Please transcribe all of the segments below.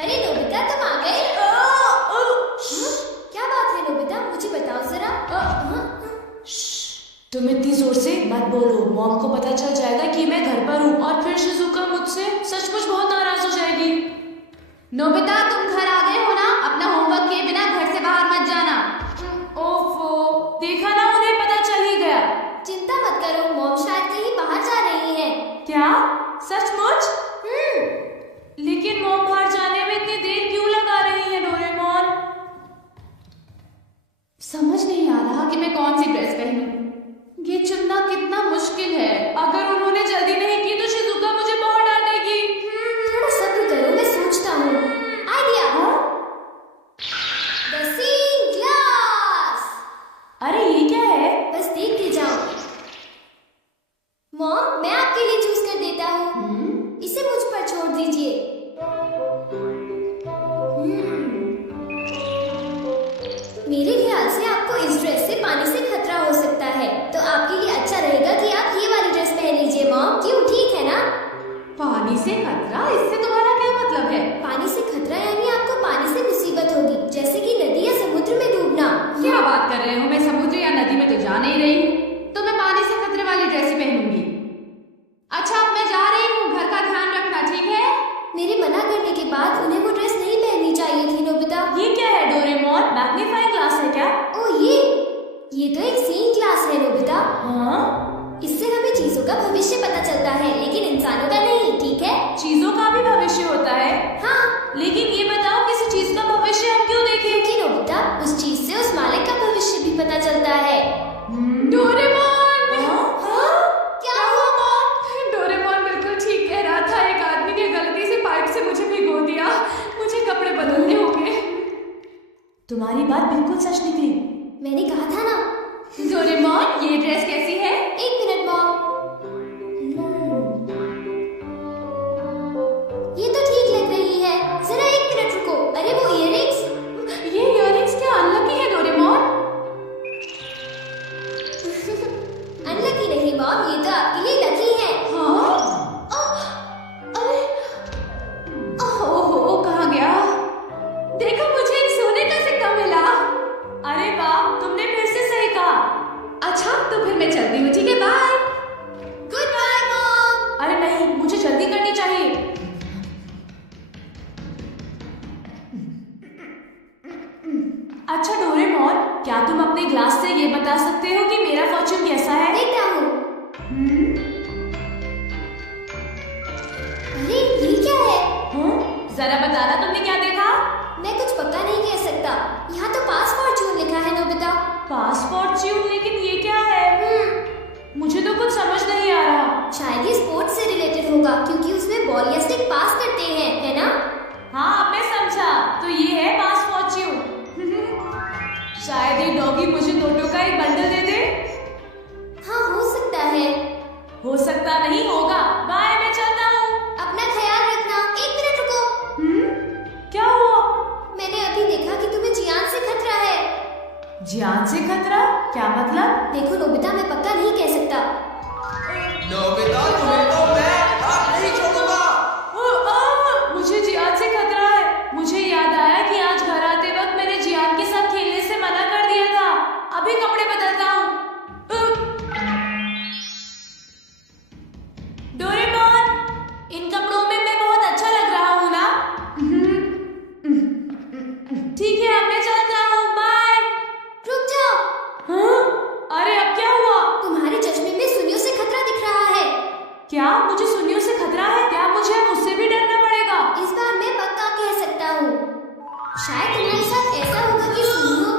अरे नोबिता तुम आ गए? क्या बात है नोबिता, मुझे बताओ जरा। तुम इतनी जोर से मत बोलो, मॉम को पता चल जाएगा कि मैं घर पर हूँ और फिर शिजुका मुझसे सचमुच बहुत नाराज हो जाएगी। नोबिता तुम घर आ गए हो ना, अपना होमवर्क किए बिना घर से बाहर मत जाना। ओफो, देखा ना, उन्हें पता चल ही गया। चिंता मत करो, मॉम शायद कहीं बाहर जा रही है। क्या सचमुच? लेकिन मॉम बाहर जाने में इतनी देर क्यों लगा रही है डोरेमोन? समझ नहीं आ रहा कि मैं कौन सी ड्रेस पहनूं। ये चुनना कितना मुश्किल है। अगर उन्होंने जल्दी नहीं की तो शिजुका मुझे बहुत डांटेगी। थोड़ा सब्र करो, मैं सोचता हूँ। आइडिया। The scene glass. अरे ये क्या है? बस देख के जाओ। मॉम मैं आपके लिए चूज कर देता हूँ। इसे मुझ पर छोड़ दीजिए। मेरे ख्याल से आपको इस ड्रेस से पानी से खतरा हो सकता है, तो आपके लिए अच्छा रहेगा कि आप ये वाली ड्रेस पहन लीजिए मॉम। क्यों, ठीक है ना? पानी से खतरा? इससे तुम्हारा क्या मतलब है? पानी से खतरा यानी आपको पानी से मुसीबत होगी, जैसे कि नदी या समुद्र में डूबना। क्या बात कर रहे हो? मैं समुद्र या नदी में तो जा नहीं रही हूँ, तो मैं पानी से खतरे वाली ड्रेस ही पहनूंगी। अच्छा अब मैं जा रही हूँ, घर का ध्यान रखना, ठीक है? मेरे मना करने के बाद उन्हें वो ड्रेस नहीं पहननी चाहिए थी नोबिता। ये क्या है डोरेमोन, मैग्नीफाइंग ग्लास है क्या? ओ ये तो एक सीन ग्लास है नोबिता। हाँ? इससे हमें चीजों का भविष्य पता चलता है, लेकिन इंसानों का नहीं, ठीक है? चीजों का भी भविष्य होता है? हाँ। लेकिन ये बताओ किसी चीज का भविष्य हम क्यों देखें? क्योंकि नोबिता उस चीज से उस मालिक का भविष्य भी पता चलता है। डोरेमोन! क्या हुआ मॉम? डोरेमोन बिल्कुल ठीक कह रहा था, एक आदमी ने गलती से पाइप से मुझे भिगो दिया। मुझे कपड़े बदलने होंगे। तुम्हारी बात बिल्कुल सच निकली। मैंने कहा था ना। डोरेमोन ये ड्रेस कैसी है? एक मिनट मॉम। ये तो ठीक लग रही है, जरा एक मिनट रुको। अरे वो इयररिंग्स। ये इयररिंग्स क्या अनलकी है डोरेमोन? अनलकी नहीं मॉम, ये तो आपके लिए लकी है। हाँ? अरे ओहो, कहाँ गया? देखो मुझे एक सोने का सिक्का मिला। अरे वाह, तुमने फिर से सही कहा। अच्छा तो फिर मैं चलती हूँ, ठीक है? बाय। Goodbye mom. अरे नहीं, मुझे जल्दी करनी चाहिए। अच्छा डोरेमोन, क्या तुम अपने ग्लास से ये बता सकते हो कि मेरा फॉर्च्यून कैसा है? देखता हूँ। अरे ये क्या है? जरा बताना तुमने क्या देखा? मैं कुछ पक्का नहीं कह सकता। यहाँ तो पास फॉर्च्यून लिखा है नोबिता। पास फॉर्च्यून? लेकिन ये क्या है? मुझे तो कुछ समझ नहीं आ रहा। शायद ये स्पोर्ट्स से रिलेटेड होगा, क्योंकि उसमें बॉल या स्टिक पास करते हैं, है ना? हाँ अब मैं समझा, तो ये है पास फॉर्च्यून। शायद ये डॉगी मुझे नोटों का एक बंडल दे दे। हाँ हो सकता है। हो सकता नहीं, होगा। बाय, मैं चलता हूँ। अपना ख्याल रखना। एक मिनट रुको। क्या हुआ? मैंने अभी देखा कि तुम्हें जियान से खतरा है। जियान से खतरा? क्या मतलब? देखो नोबिता, मैं पक्का नहीं कह सकता। नोबिता तुम्हें तो मैं हाथ नहीं छोड़ूंगा। मुझे जियान से खतरा है। मुझे याद आया कि आज घर आते वक्त मैंने जियान के साथ खेलने से मना कर दिया था। अभी कपड़े बदलता हूँ। डोरेमोन, इन कपड़ों में मैं बहुत अच्छा लग रहा हूँ ना? ठीक है अब मैं चलता हूँ, बाय। रुक जाओ। हाँ? अरे अब क्या हुआ? तुम्हारे चश्मे में सुनियों से खतरा दिख रहा है। क्या मुझे सुनियों से खतरा है? क्या मुझे अब उससे भी डरना पड़ेगा? इस बार मैं पक्का कह सकता हूँ। शायद तुम्हारे साथ ऐसा होगा कि सुनियो।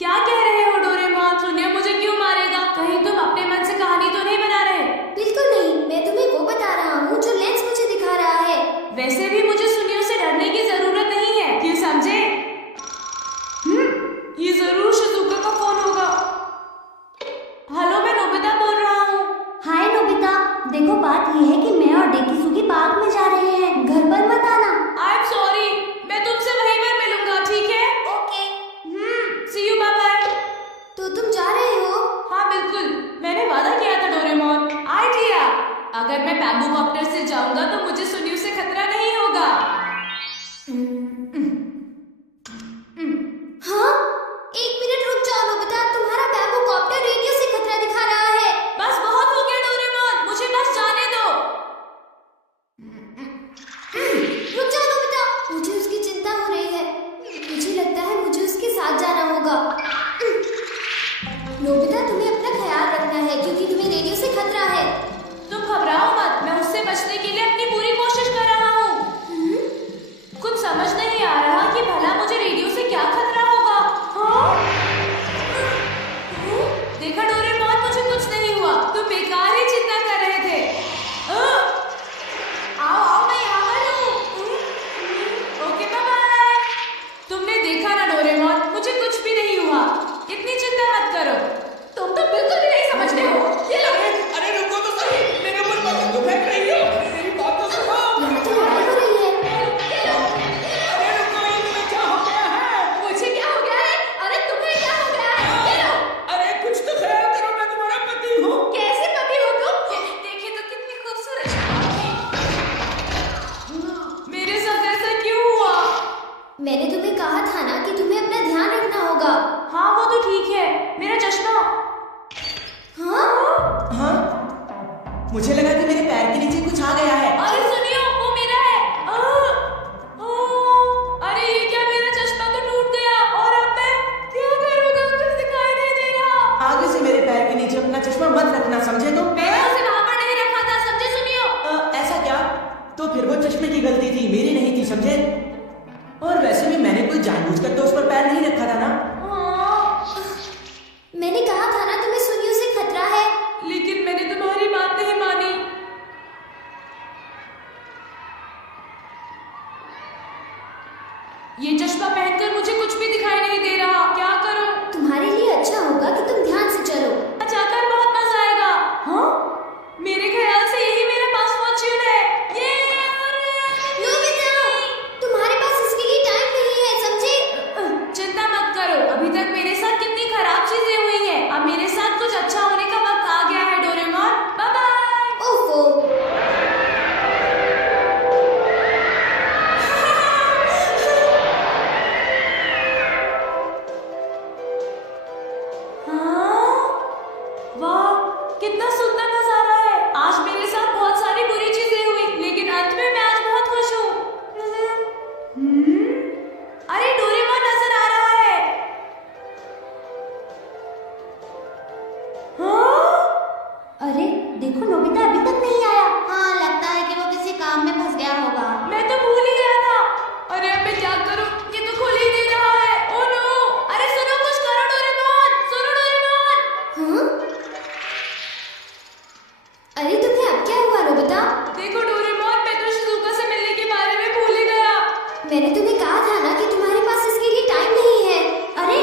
क्या कह रहे हो डोरेमोन? सुनियो मुझे क्यों मारेगा? कहीं तुम अपने मन से कहानी तो नहीं बना रहे? बिल्कुल नहीं, मैं तुम्हें वो बता रहा हूँ जो लेंस मुझे दिखा रहा है। वैसे भी मुझे सुनियों से डरने की जरूरत नहीं है, क्यों समझे? ये जरूर शिजुका का फोन होगा। हेलो, मैं नोबिता बोल रहा हूँ। हाय नोबिता, देखो बात ये है कि मैं और डेकिसुगी पार्क में जा रहे हैं, घर पर मत आना। आई एम सॉरी, मैं तुमसे वहीं पर मिलूंगा, ठीक है? मैंने तुम्हें कहा था ना कि तुम्हें अपना ध्यान रखना होगा। हाँ वो तो ठीक है, मेरा चश्मा। हाँ? हाँ? मुझे लगा कि मेरे पैर के नीचे कुछ आ गया है। अरे सुनियो, वो मेरा है। अरे ये क्या, मेरा चश्मा तो टूट गया और अब मैं क्या करूँगा? कुछ दिखाई नहीं दे रहा। आगे से मेरे पैर के नीचे अपना चश्मा मत रखना, समझे तुम? मैंने उसे वहाँ पर नहीं रखा था, समझे सुनियो? ऐसा क्या? तो फिर वो चश्मे की गलती थी, मेरी नहीं थी, समझे? और वैसे भी मैंने कोई जानबूझकर तो उस पर पैर नहीं रखा था ना। मैंने कहा था ना तुम्हें सुनियो से खतरा है। लेकिन मैंने तुम्हारी बात नहीं मानी। ये चश्मा पहनकर मुझे कुछ भी दिखाई नहीं दे रहा, क्या करूं? तुम्हारे लिए अच्छा होगा कि तुम ध्यान से चलो। जाकर बहुत मजा आएगा। हाँ? मेरे ख्याल से यही मेरा पास फॉर्च्यून है। ये नोबिता, तुम्हारे पास इसके लिए टाइम नहीं है, समझे? चिंता मत करो, अभी तक मेरे साथ कितनी खराब चीजें हुई हैं। अब मेरे साथ कुछ अच्छा होने का वक्त आ गया है डोरेमोन। Bye bye. ओफो। वाह, कितना सुंदर नजारा है। आज मेरे साथ बहुत सारी बुरी चीजें हुई, लेकिन अंत में मैं आज बहुत खुश हूँ। अरे डोरेमोन नजर आ रहा है। हाँ? अरे देखो, नोबिता अभी तक नहीं आया। हाँ, लगता है कि वो किसी काम में फंस गया होगा। मैं तो भूल ही गया था। अरे अब मैं क्या करूं? ये तो खुल ही नहीं रहा है। Oh no! अरे सुनो, कुछ करो डोरेमोन, सुनो डोरेमोन। हाँ? अरे तुम्हें अब क्या हुआ नोबिता? देखो डोरेमोन, मैं तो शिज़ुका से मिलने के बारे में भूल ही गया। मैंने तुम्हें कहा था ना कि तुम्हारे पास इसके लिए टाइम नहीं है। अरे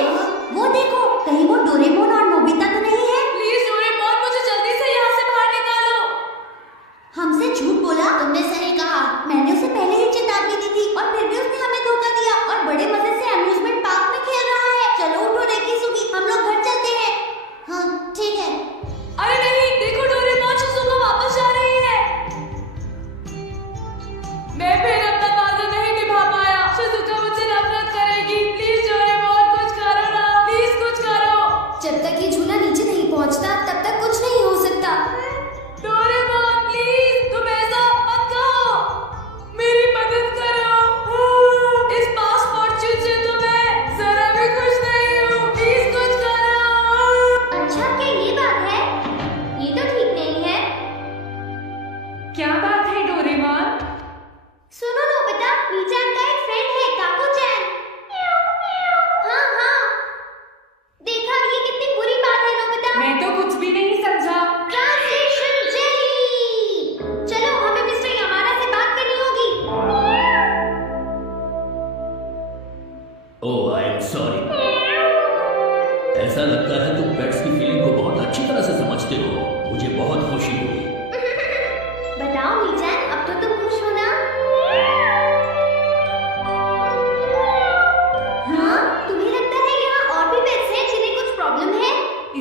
वो देखो, कहीं वो डोरेमोन और नोबिता तो नहीं है? प्लीज डोरेमोन, मुझे जल्दी से यहाँ से बाहर निकालो। हमसे झूठ बोला? तुमने सही कहा। मैंने उसे पहले ही चेतावनी दी थी और फिर भी उसने हमें धोखा दिया और बड़े मजे से अम्यूजमेंट पार्क में खेल रहा है। चलो उठो रेकिसुगी, हम लोग घर चलते हैं। हाँ ठीक है। अरे नहीं, देखो डोरेमोन, शिज़ुका वापस जा रही है। मैं फिर अपना वादा नहीं निभा पाया। शिज़ुका मुझसे नफरत करेगी। प्लीज डोरेमोन, कुछ करो ना, प्लीज कुछ करो। जब तक ये झूला नीचे नहीं पहुंचता तब तक कुछ नहीं हो सकता। डोरेमोन प्लीज, तुम ऐसा मत कहो, मेरी मदद करो। इस पास फॉर्च्यून से तो मैं जरा भी खुश नहीं हूँ, प्लीज कुछ करो। अच्छा, क्या ये बात है? ये तो ठीक नहीं है। क्या बात है डोरेमोन? सुनो नोबिता, नीचान का एक फ्रेंड है, काको-चैन। हाँ हाँ, देखा, ये कितनी बुरी बात है नोबिता। मैं तो कुछ भी नहीं समझा। Translation jelly. चलो, हमें मिस्टर यामाना से बात करनी होगी। ओह आई एम सॉरी। ऐसा लगता है तुम पेट्स की फीलिंग को बहुत अच्छी तरह से समझते हो। मुझे बहुत खुशी हुई। बताओ नीचान, अब तो तुम खुश हो ना? हाँ, तुम्हें लगता है यहाँ और भी पेट्स हैं जिन्हें कुछ प्रॉब्लम है?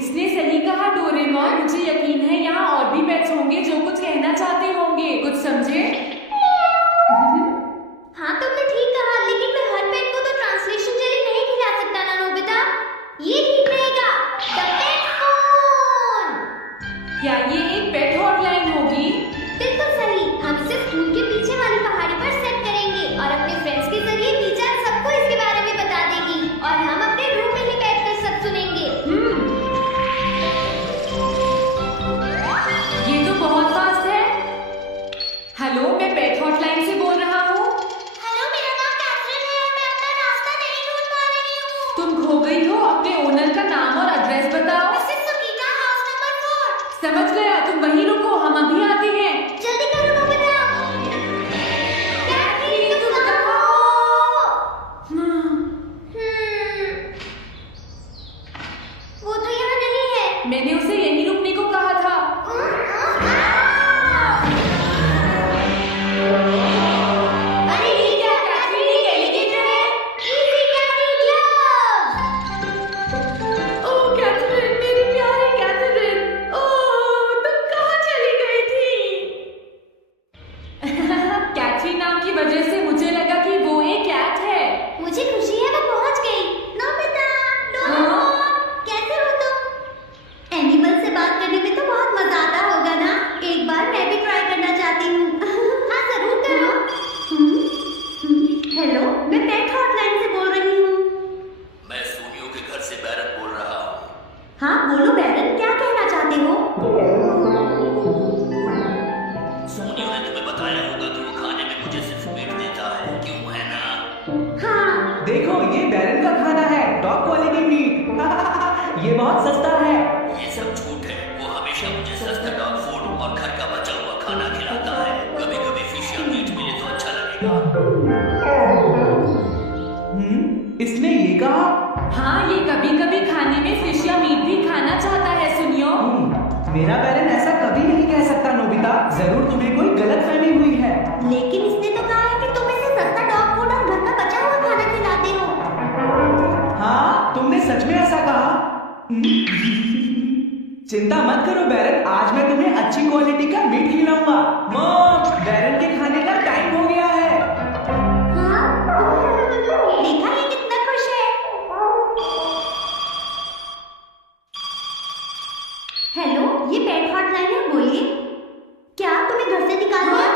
इसने सही कहा डोरेमोन, मुझे यकीन है यहाँ और भी पेट्स होंगे जो कुछ कहना चाहते होंगे, कुछ समझे? हाँ, तुमने ठीक कहा, लेकिन मैं हर पेट को तो ट्रांसलेशन जेली नहीं खिला सकता ना नोबिता। ये ठीक रहेगा। The pet phone. क्या ये एक पेट हॉटलाइन होगी? बिल्कुल सही। हम इसे स्कूल के पीछे वाली पहाड़ी पर सेट करेंगे और अपने फ्रेंड्स के जरिए टीचर सबको इसके बारे में बता देगी और हम अपने रूम में ही बैठकर सब सुनेंगे। ये तो बहुत फास्ट है। हेलो, मैं पेट हॉटलाइन से बोल रहा हूँ। हेलो, मेरा नाम कैथरीन है और मैं अपना रास्ता नहीं ढूंढ पा रही हूँ। तुम खो गई हो, अपने ओनर का नाम और एड्रेस बताओ। मिसेस सुकीका, हाउस नंबर 4। समझ गया, तुम वहीं रुको, हम अभी आते हैं। जल्दी करो नोबिता। कैथरीन, तुम कहाँ हो? वो तो यहाँ नहीं है। मैंने उसे यहीं रुकने को कहा था। अरे ये क्या, कैथरीन एक एलिगेटर है? Easy carry glove. Oh Catherine, मेरी प्यारी कैथरीन। ओह, तुम कहाँ सब झूठ है। वो हमेशा मुझे सस्ता डॉग फूड और घर का बचा हुआ खाना खिलाता है। कभी कभी फिश या मीट मिले तो अच्छा लगेगा। इसने ये कहा? हाँ, ये कभी कभी खाने में फिश या मीट भी खाना चाहता है, सुनियो। मेरा पेरेंट ऐसा कभी नहीं कह सकता नोबिता। जरूर तुम्हें कोई गलतफहमी हुई है। लेकिन इसने तो कहा है कि तुम इसे सस्ता डॉग फूड और घर का बचा हुआ खाना खिलाते हो। हाँ, तुमने सच में ऐसा कहा? चिंता मत करो बैरन, आज मैं तुम्हें अच्छी क्वालिटी का मीट खिलाऊंगा। मॉम, बैरन के खाने का टाइम हो गया है। हाँ? देखा ये कितना खुश है। हेलो, ये पेट हॉटलाइन है, बोलिए। क्या तुम्हें घर से निकाल दिया?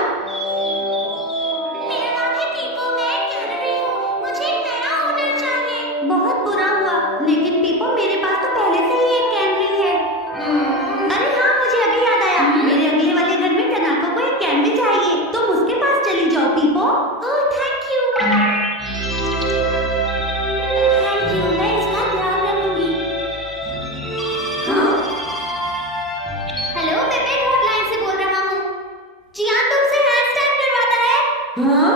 मेरा नाम है पीपो, मैं कर रही हूँ। मुझे एक नया ओनर चाहिए। बहुत बुरा हुआ, लेकिन पीपो मेरे पास तो पहले से ही एक कैनरी है। अरे हाँ, मुझे अभी याद आया। मेरे अगले वाले घर में टनाको को एक कैनरी चाहिए। तुम उसके पास चली जाओ पीपो। ओह, थैंक यू। थैंक यू, मैं इसका ध्यान रखूंगी। हाँ? हेलो, मैं पेट हॉटलाइन से बोल रहा हूँ। जियान तुमसे हैंडस्टैंड करवाता है। हाँ?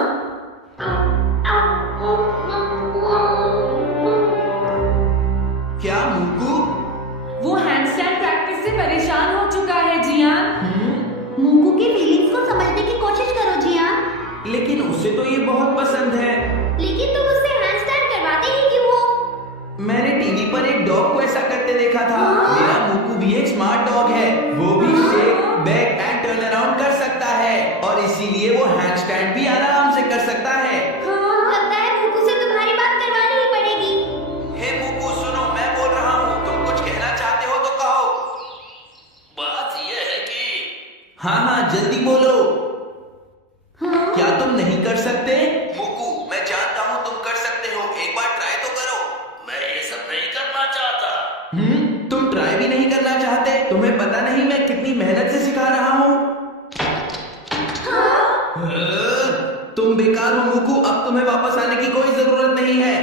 क्या मुक्कू? वो हैंडस्टैंड प्रैक्टिस से परेशान हो चुका है, जियान। मूकू की फीलिंग्स को समझने की कोशिश करो जियान। लेकिन उसे तो ये बहुत पसंद है। लेकिन तुम उससे हैंडस्टैंड करवाते ही क्यों हो? मैंने टीवी पर एक डॉग को ऐसा करते देखा था। मेरा मुक्कू भी एक स्मार्ट डॉग है। वो भी shake, back and turn around कर सकता है और इसीलिए वो हैंडस्टैंड भी आराम से कर सकता है। लगता है मूकू से तुम्हारी बात करवानी ही पड़ेगी। हे मुक्कू, सुनो, मैं बोल रहा हूँ। तुम कुछ कहना चाहते हो तो कहो। बात यह है कि हाँ हाँ, जल्दी बोलो। हाँ? क्या तुम नहीं कर सकते? मुक्कू, मैं जानता हूँ तुम कर सकते हो। एक बार ट्राई तो करो। मैं ये सब नहीं करना चाहता। तुम ट्राई भी नहीं करना चाहते? तुम्हें पता नहीं मैं कितनी मेहनत से सिखा रहा हूँ। तुम बेकार हो मुक्कू, अब तुम्हें वापस आने की कोई जरूरत नहीं है।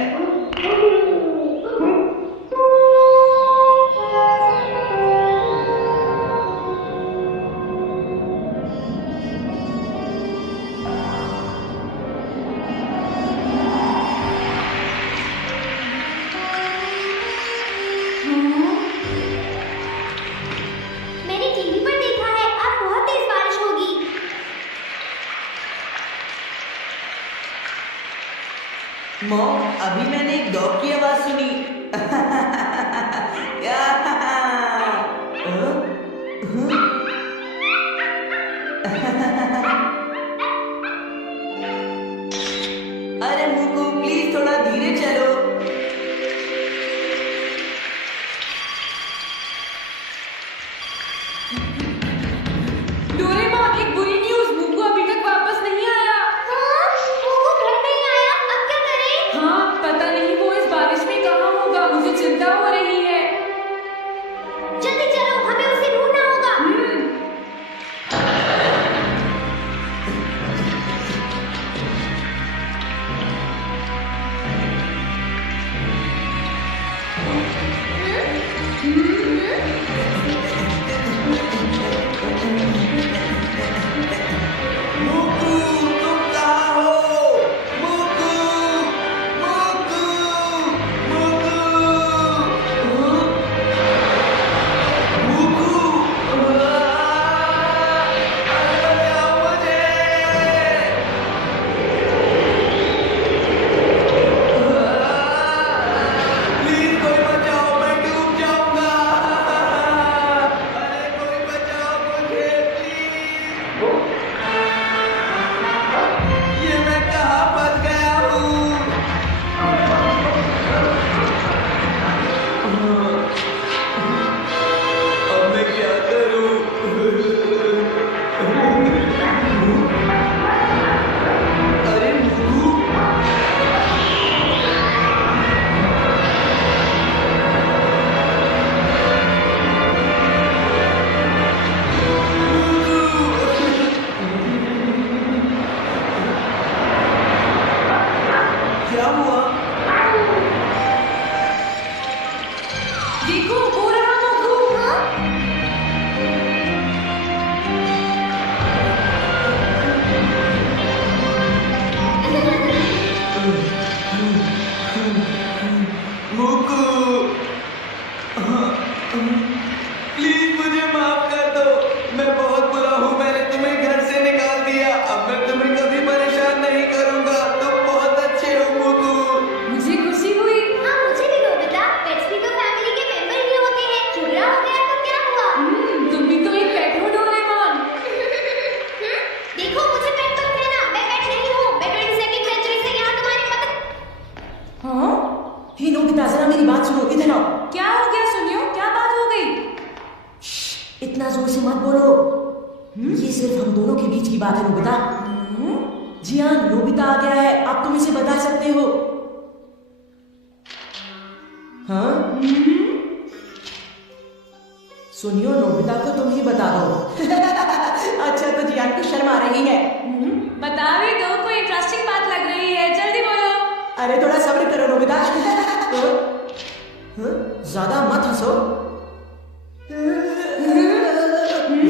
मैंने टीवी पर देखा है, आज बहुत तेज बारिश होगी। मॉम, अभी मैंने एक डॉग की आवाज सुनी। अरे मुक्कू, प्लीज थोड़ा धीरे चलो। डोरेमोन, एक बुरी न्यूज़, मूकू अभी तक वापस नहीं आया। हाँ? मूकू घर नहीं आया, अब क्या करें? हाँ, पता नहीं वो इस बारिश में कहाँ होगा। मुझे चिंता हो रही है। जल्दी चलो, हमें उसे ढूंढना होगा। मुक्कू, तुम कहाँ हो? मुक्कू, मुक्कू, मुक्कू, मुक्कू, अरे बचाओ मुझे। प्लीज कोई बचाओ, मैं डूब जाऊंगा। अरे कोई बचाओ मुझे प्लीज। ये मैं कहाँ फंस गया हूँ? अब मैं क्या करूँ? अरे मुक्कू, क्या हुआ? देखो, वो रहा मूकू। हाँ? नोबिता जरा मेरी बात सुनो, इधर आओ। क्या हो गया सुनियो, क्या बात हो गई? इतना जोर से मत बोलो, ये सिर्फ हम दोनों के बीच की बात है नोबिता। जी हाँ, नोबिता आ गया है, आप तुम इसे बता सकते हो। हाँ सुनियो, नोबिता को तुम ही बता दो। अच्छा तो जियान को शर्म आ रही है। बता भी दो, कोई इंटरेस्टिंग बात लग रही है, जल्दी बोलो। अरे थोड़ा सब्र करो नोबिता। ज्यादा मत हंसो।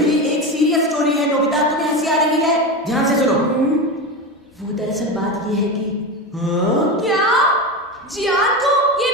ये एक सीरियस स्टोरी है नोबिता, तुम्हें हंसी आ रही है? ध्यान से सुनो। वो दरअसल बात ये है कि क्या जियान को ये